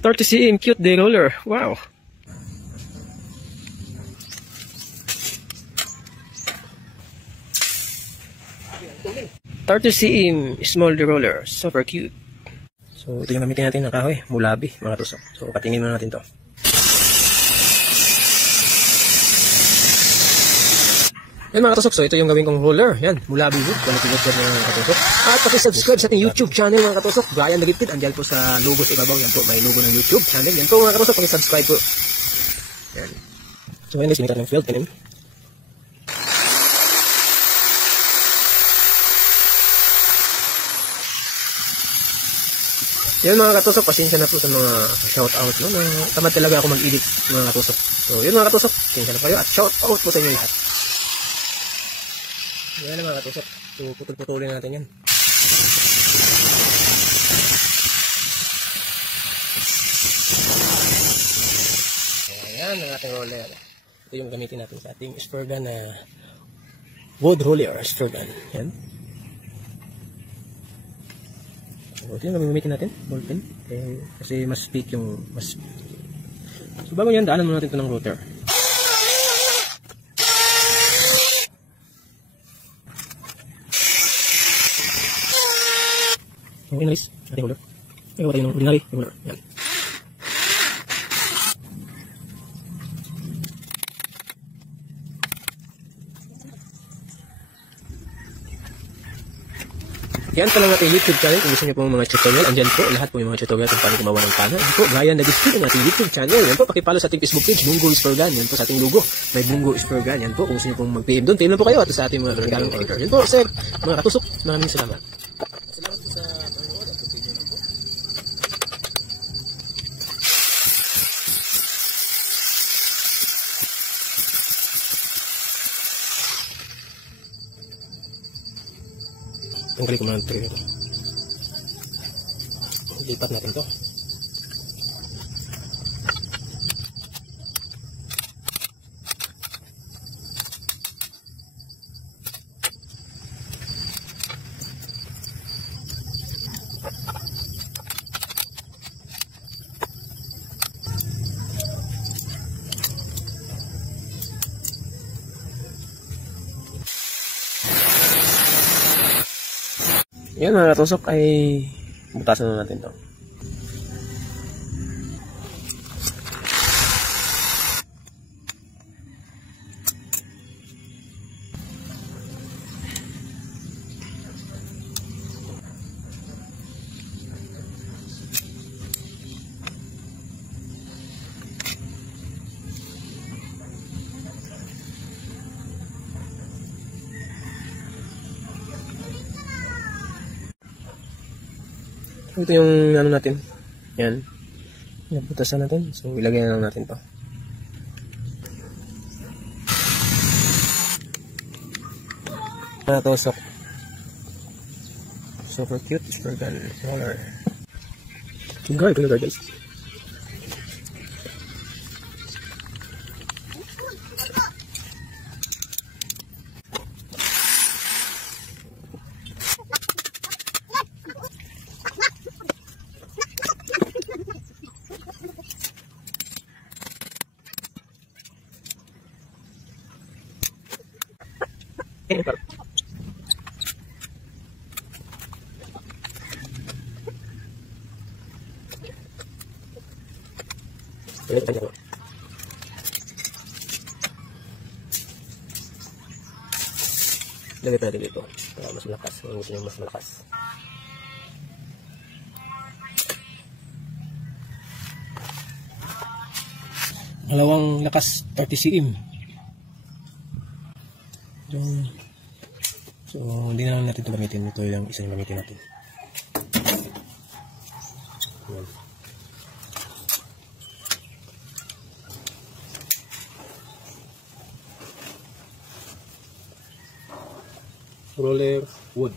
30 cm cute day roller. Wow. cm small day roller. Super cute. So ito yung gamitin natin ng kahoy. Mulabi mga tusok. So patingin muna natin to. Yan mga katusok, so ito yung gawin kong roller. Yan, mulabi wood. Quality wood mga katusok. At paki-subscribe sa ating YouTube channel mga katusok. Brian Nagipid, andyan po sa logo sa ibabaw. Yan po, may logo ng YouTube channel. Yan po mga katusok, paki-subscribe po. Yan. So ngayon guys, sinita ng field. Yan. Yan mga katusok, pasensya na po sa mga shoutout. No? Tamad talaga ako mag-edit mga katusok. So yun mga katusok, pasensya na kayo at shoutout po sa inyo lahat. Yan na mga katusok. So, putol-putulin natin yan. Ayan ang ating roller. Ito yung gamitin natin sa ating spur gun na wood roller spur gun. Yan. So, ito yung gamitin natin. Ballpen. Kasi mas speed yung mas. So, bago yan, daanan muna natin ito ng rotor. Okay, nice. Ating roller. Ikaw tayo ng ordinary roller. Yan. Yan pa lang ating YouTube channel. Kung gusto niyo pong mga tutorial, andyan po. Lahat po yung mga tutorial kung paano gumawa ng pana. Yan po, Brian Nagipid ang ating YouTube channel. Yan po, pakipalo sa ating Facebook page, Bungo Spur Gun. Yan po sa ating logo. May Bungo Spur Gun. Yan po, kung gusto niyo pong mag-PM doon, PM na po kayo at sa ating mga regalong order. Yan po, sir. Mga katusok, maraming salamat. Salamat po sa panonood at video na po. Tanggalin ko muna ng trigger ito. Lipat natin ito. Yan mga katusok ay butasan na natin ito. Ito yung ano natin. Yan. Naputasan natin. So, ilagay na lang natin to. Natusok. Super cute. Super gun. Roller. Guard. Guard guys. Lagay pa natin dito para mas malakas. Gusto nyo mas malakas. Dalawang lakas 30 cm. So hindi na lang natin ito gamitin. Ito yung isa yung gamitin natin. Ayan. Roller wood.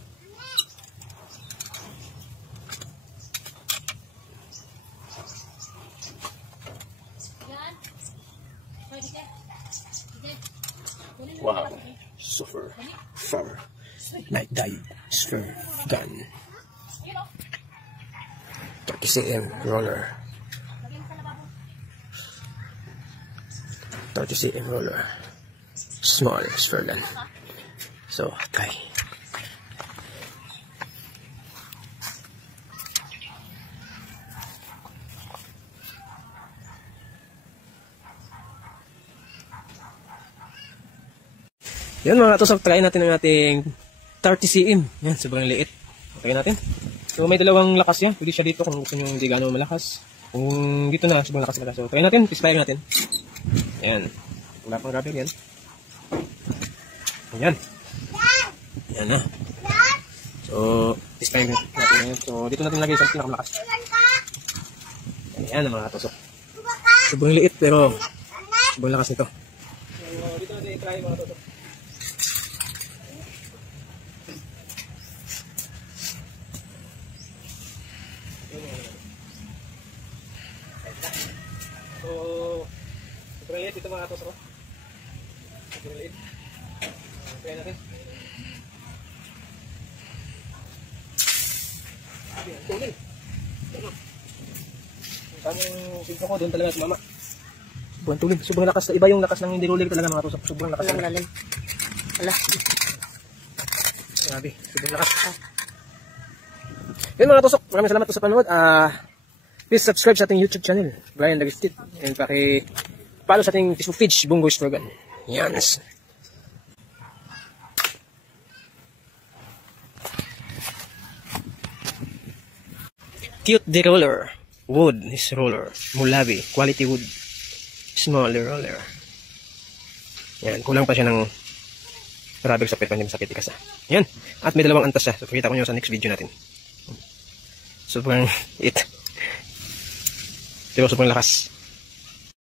Wow, super far night dive spur gun. 30 cm roller. 30 cm roller. Small spur gun. So, try. Yan mga katusok, try natin ang ating 30 cm. Yan, sobrang liit. Try natin. So may dalawang lakas yan. Pwede siya dito kung gusto nyo hindi gano'ng malakas. Kung dito na, sobrang lakas pala. So try natin, try natin. Yan. Wala pang rubber yan. Yan. Yan na. So, try natin yan. So dito natin lagay sa pinakamalakas. Yan mga katusok. Sobrang liit pero sobrang lakas nito. So dito natin try mga katusok. So, sobrang liit ito mga katusok. Sobrang liit. Try natin. Ang tuloy. Saan yung silpo ko, doon talaga sumama. Sobrang tuloy. Sobrang lakas. Iba yung lakas ng hindi roller talaga mga katusok. Sobrang lakas. Walang lalim. Wala. Grabe. Sobrang lakas. Yun mga katusok. Maraming salamat po sa panood. Please subscribe sa ating YouTube channel, Brian Dagistit. And paki-follow sa ating Facebook page, Bungo Spur Gun. Yan. Cute the roller. Wood is roller. Mulabi. Quality wood. Small roller. Yan. Kulang pa siya ng rubber sa pet. Hindi masakit ikas. Yan. At may dalawang antas siya. So, pakita ko nyo sa next video natin. Sobrang it. Pero sobrang lakas.